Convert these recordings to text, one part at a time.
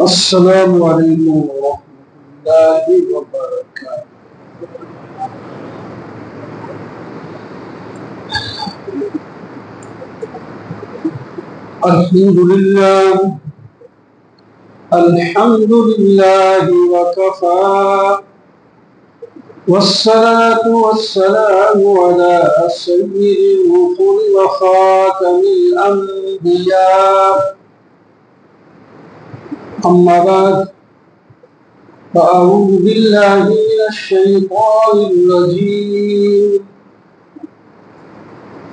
السلام علیکم ورحمۃ اللہ وبرکاتہ۔ الحمد للہ وکفى والصلاة والسلام على سيد الرسل وخاتم الأنبياء أما بعد فأعوذ بالله من الشيطان الرجيم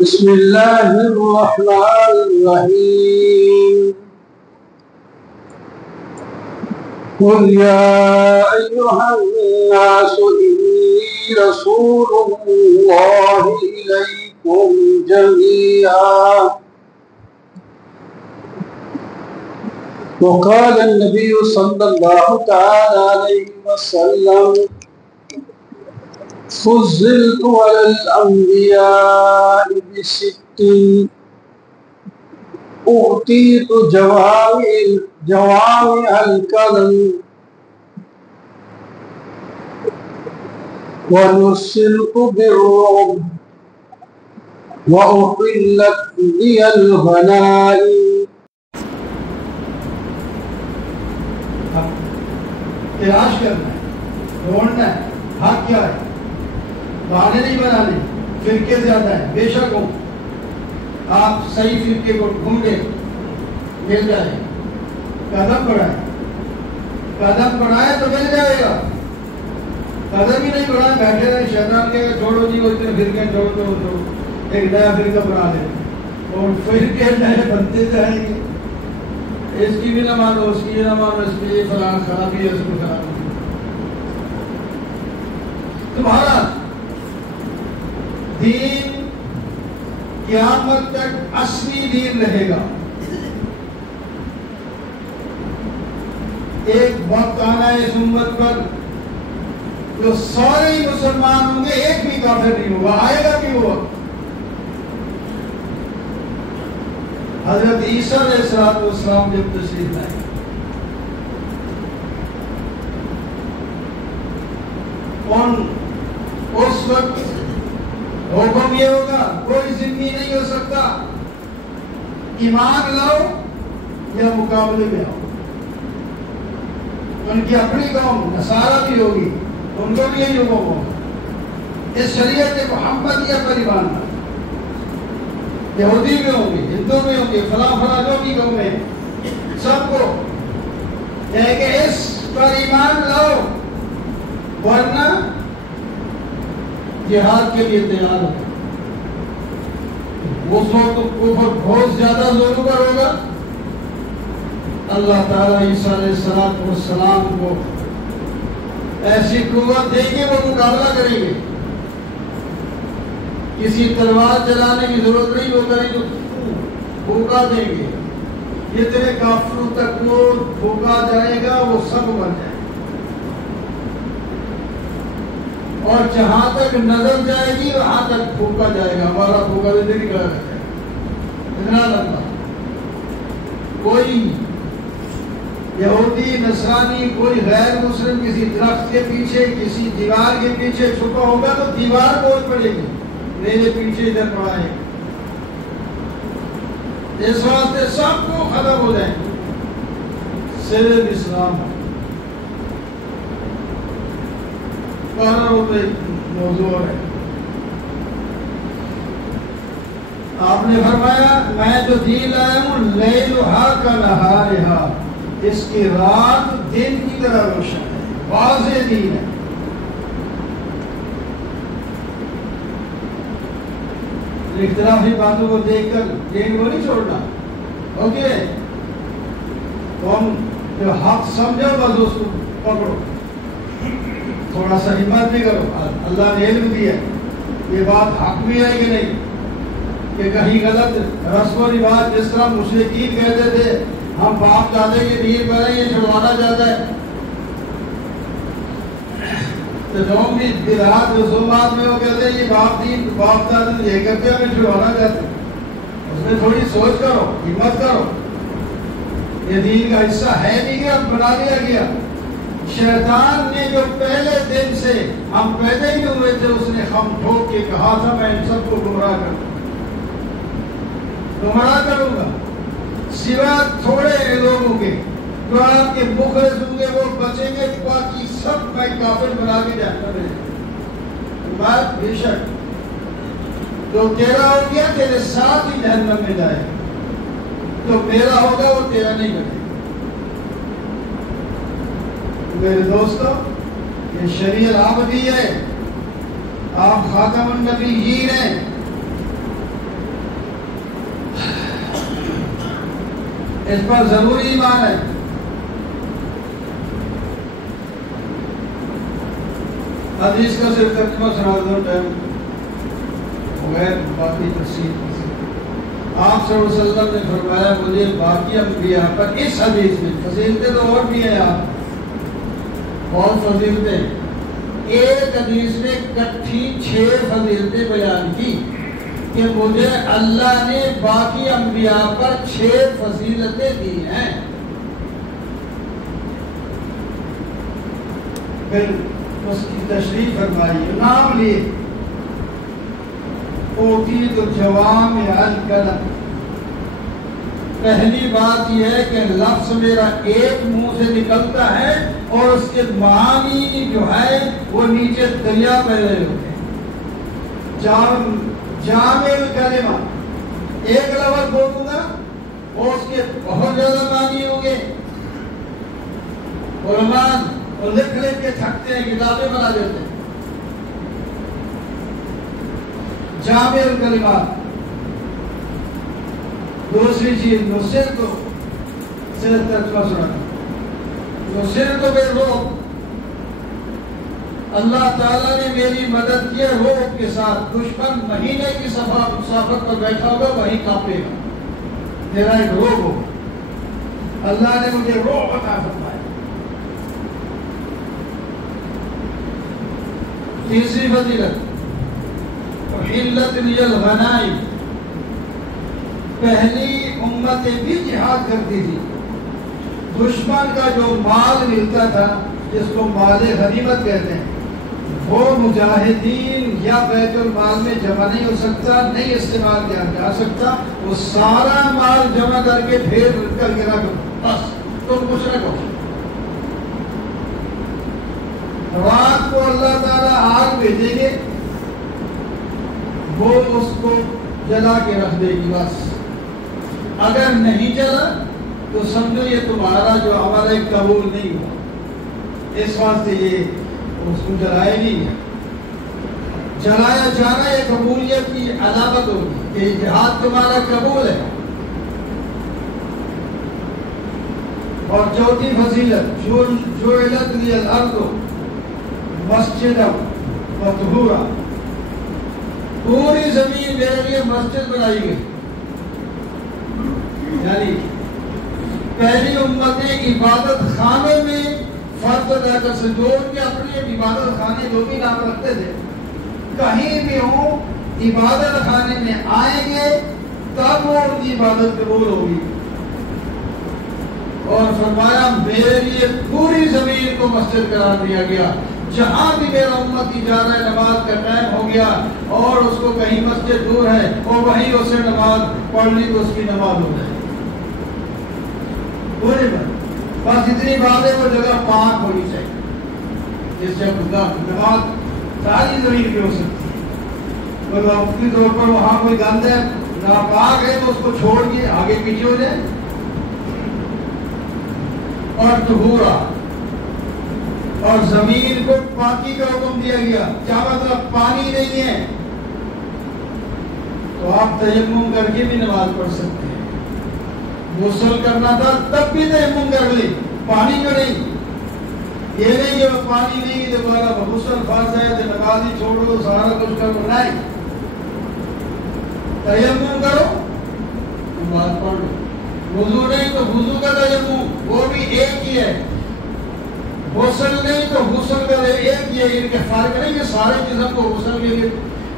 بسم الله الرحمن الرحيم قل يا أيها الناس إني رسول الله إليكم جميعا وقال النبي صلى الله تعالى عليه وسلم فضلت على الأنبياء بست أعطيت جوامع الكلم ونصرت بالرعب وأحلت لي الغنائم۔ تلاش کرنا ہے، ڈھونڈنا ہے، حق کیا ہے، بہانے نہیں بنانے، فرقے زیادہ ہیں، بے شک ہو آپ صحیح فرقے کو ڈھونڈے مل جائے، قدم بڑھائے تو مل جائے گا، قدم ہی نہیں بڑھائے بیٹھے رہے، شیطان کہے گا چھوڑو جی وہ اتنے فرقے چھوڑ دو، ایک نیا فرقہ بنا لے اور فرقے نئے بنتے جائیں گے، اس کی بھی نہ مانو، اس کی بھی نہ مانو، اس کی فلاں خرابی ہے، اس کو خرابی۔ تمہارا دین قیامت تک اصلی دین رہے گا۔ ایک وقت آنا ہے اس امت پر جو سارے مسلمان ہوں گے، ایک بھی کافر نہیں ہوگا، آئے گا بھی وہ وقت۔ حضرت عیسیٰ علیہ السلام جب تشریف لائے اس وقت حکم یہ ہوگا کوئی ذمہ نہیں ہو سکتا، ایمان لاؤ یا مقابلے میں آؤ۔ ان کی اپنی قوم نصارہ بھی ہوگی، ان کو بھی یہی حکم ہوگا، اس شریعت محمدیہ پر ایمان لاؤ۔ یہودی میں ہوں گے، ہندو میں ہوں گے، فلاں جو بھی قوم ہے، سب کو کہے کہ اس پر ایمان لاؤ ورنہ جہاد کے لیے تیار ہو۔ اس وقت کفر بہت زیادہ زور پر ہوگا۔ اللہ تعالیٰ عیسیٰ علیہ السلام کو ایسی قوت دیں گے وہ مقابلہ کریں گے، کسی تلوار چلانے کی ضرورت نہیں، وہ کریں تو پھونکا دیں گے، جتنے کافروں تک وہ پھونکا جائے گا وہ سب بن جائے گا، اور جہاں تک نظر جائے گی وہاں تک پھونکا جائے گا۔ ہمارا پھونکا زندگی کا اتنا لمبا، کوئی یہودی نصرانی کوئی غیر مسلم کسی درخت کے پیچھے کسی دیوار کے پیچھے چھپا ہوگا تو دیوار بول پڑے گی، میرے پیچھے ادھر پڑا ہے، اس واسطے سب کو ختم ہو جائیں گے، صرف اسلام موضوع ہے۔ آپ نے فرمایا میں جو دین لایا ہوں لیلھا کنہارھا، اس کی رات دن کی طرح روشن ہے، واضح دین ہے۔ اختلافی باتوں کو دیکھ کر دین کو نہیں چھوڑنا، اوکے؟ تم جو حق سمجھو بس اس کو پکڑو، تھوڑا سا ہمت بھی کرو، اللہ نے علم دیا، یہ بات حق بھی ہے کہ نہیں، کہ کہیں غلط رسم و رواج جس طرح مشرکین کہتے تھے ہم باپ دادے کے دین پر ہیں، یہ چھڑوانا چاہتا ہے، تو جو بھی بدعات رسومات میں وہ کہتے ہیں یہ باپ دین باپ دادے یہ کرتے ہیں، ہمیں چھڑوانا چاہتے ہیں، اس میں تھوڑی سوچ کرو، ہمت کرو، یہ دین کا حصہ ہے نہیں کہ بنا دیا گیا۔ شیطان نے جو پہلے دن سے ہم پیدا ہی ہوئے تھے اس نے ہم ٹھوک کے کہا تھا میں ان سب کو گمراہ کروں گا، سوا تھوڑے لوگوں کے جو آپ کے مخلص ہوں گے وہ بچیں گے، باقی سب میں کافر بنا کے جہنم میں۔ بات بے شک جو تیرا ہو گیا تیرے ساتھ ہی جہنم میں جائے، تو میرا ہوگا وہ تیرا نہیں بنے۔ میرے دوستو یہ شریعت آپ دی ہے، آپ خاتم النبیین ہیں، اس پر ضروری ایمان ہے۔ حدیث کا صرف ترجمہ سنا دو، ٹائم ہو گئے، باقی تفصیل آپ صلی اللہ علیہ وسلم نے فرمایا مجھے باقی انبیاء پر اس حدیث میں، فضیلتیں تو اور بھی ہیں آپ بہت فضیلتیں، ایک حدیث نے کٹھی 6 فضیلتیں بیان کی کہ مجھے اللہ نے باقی انبیاء پر 6 فضیلتیں دی ہیں۔ پھر اس کی تشریح فرمائی، نام لیے اوتیت الجوامع الکلم۔ پہلی بات یہ ہے کہ لفظ میرا ایک منہ سے نکلتا ہے اور اس کے معنی جو ہے وہ نیچے دریا بہ رہے ہوتے ہیں۔ جامع الکلمہ، ایک لفظ بولوں گا اور اس کے بہت زیادہ معنی ہوں گے۔ علماء اور لکھ کے تھکتے ہیں، کتابیں بنا دیتے ہیں۔ جامع الکلمات۔ دوسری چیز نصرت کو صرف ترجمہ سنا، نصرت کو بے روک، اللہ تعالیٰ نے میری مدد کی روک کے ساتھ۔ دشمن مہینے کی مسافت پر بیٹھا ہوگا وہیں کانپے گا، میرا ایک روک ہو، اللہ نے مجھے روک عطا فرمایا۔ تیسری فضیلت حلت لی الغنائم، پہلی امتیں بھی جہاد کرتی تھی، دشمن کا جو مال ملتا تھا جس کو مال غنیمت کہتے ہیں وہ مجاہدین یا بیت المال میں جمع نہیں ہو سکتا، نہیں استعمال کیا جا سکتا، وہ سارا مال جمع کر کے پھر کر کے رکھو، بس تم کچھ رکھو۔ رات کو اللہ تعالیٰ آگ بھیجیں گے، وہ اس کو جلا کے رکھ دے گی، بس اگر نہیں جلا تو سمجھو یہ تمہارا جو عمل ہے قبول نہیں ہوا، اس واسطے یہ اس کو جلائے گی۔ جلایا جانا یہ قبولیت کی علامت ہوگی کہ جہاد تمہارا قبول ہے۔ اور چوتھی فضیلت جعلت لی الارض مسجدا وطہورا، پوری زمین میرے لیے مسجد بنائی گئی۔ یعنی پہلی امتیں عبادت خانے میں فرض ادا کر سکتے، جو ان کے اپنے عبادت خانے جو بھی نام رکھتے تھے کہیں بھی ہوں، عبادت خانے میں آئیں گے تب وہ ان کی عبادت قبول ہوگی۔ اور فرمایا میرے لیے پوری زمین کو مسجد قرار دیا گیا، جہاں بھی میرا امتی جا رہا ہے نماز کا ٹائم ہو گیا اور اس کو کہیں مسجد دور ہے اور وہیں اسے نماز پڑھ لی تو اس کی نماز ہو جائے پورے میں۔ بس اتنی بات ہے وہ جگہ پاک ہونی چاہیے جس سے نماز ساری زمین پہ ہو سکتی ہے۔ اور وقتی طور پر وہاں کوئی گند ہے ناپاک ہے تو اس کو چھوڑ کے آگے پیچھے ہو جائے۔ اور طہورا، اور زمین کو پاکی کا حکم دیا گیا، کیا مطلب پانی نہیں ہے تو آپ تیمم کر کے بھی نماز پڑھ سکتے ہیں۔ غسل کرنا تھا تب بھی تیمم کر لی، پانی جو نہیں، یہ نہیں کہ پانی نہیں دوبارہ غسل فرض ہے تو نماز ہی چھوڑ دو سارا کچھ کر نہیں، تیمم کرو نماز پڑھ لو۔ وضو نہیں تو وضو کا تیمم وہ بھی ایک ہی ہے، غسل نہیں تو غسل کا ایک ہی ہے، ان کے فرق نہیں کہ سارے جسم کو غسل کے لیے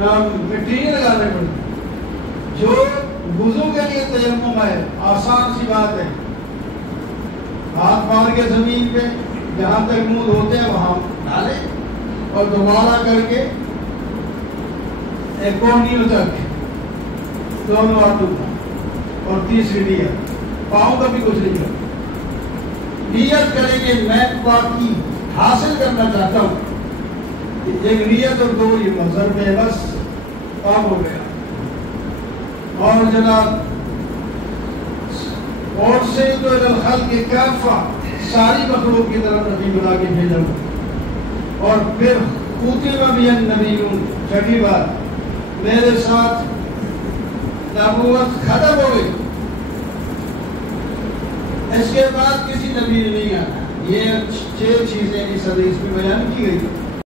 مٹی نہیں لگانے پڑتی۔ جو وضو کے لیے تیمم ہے، آسان سی بات ہے، ہاتھ مار کے زمین پہ جہاں تک منہ دھوتے ہیں وہاں ڈالے اور دوبارہ کر کے ایک کونیوں تک دونوں ہاتھوں کا، اور تیسری نیت پاؤں کا بھی کچھ نہیں کرتا، نیت کریں کہ میں پاکی حاصل کرنا چاہتا ہوں، ایک نیت اور دو یہ مذہب میں بس کام ہو گیا۔ اور جناب اور سے تو الخلق کے کافہ ساری مخلوق کی طرف نبی بنا کے بھیجا، اور پھر کتب بھی النبیون، چھٹی بات میرے ساتھ نبوت ختم ہو گئی، اس کے بعد کسی نبی نے نہیں آنا۔ یہ 6 چیزیں اس حدیث میں بیان کی گئی۔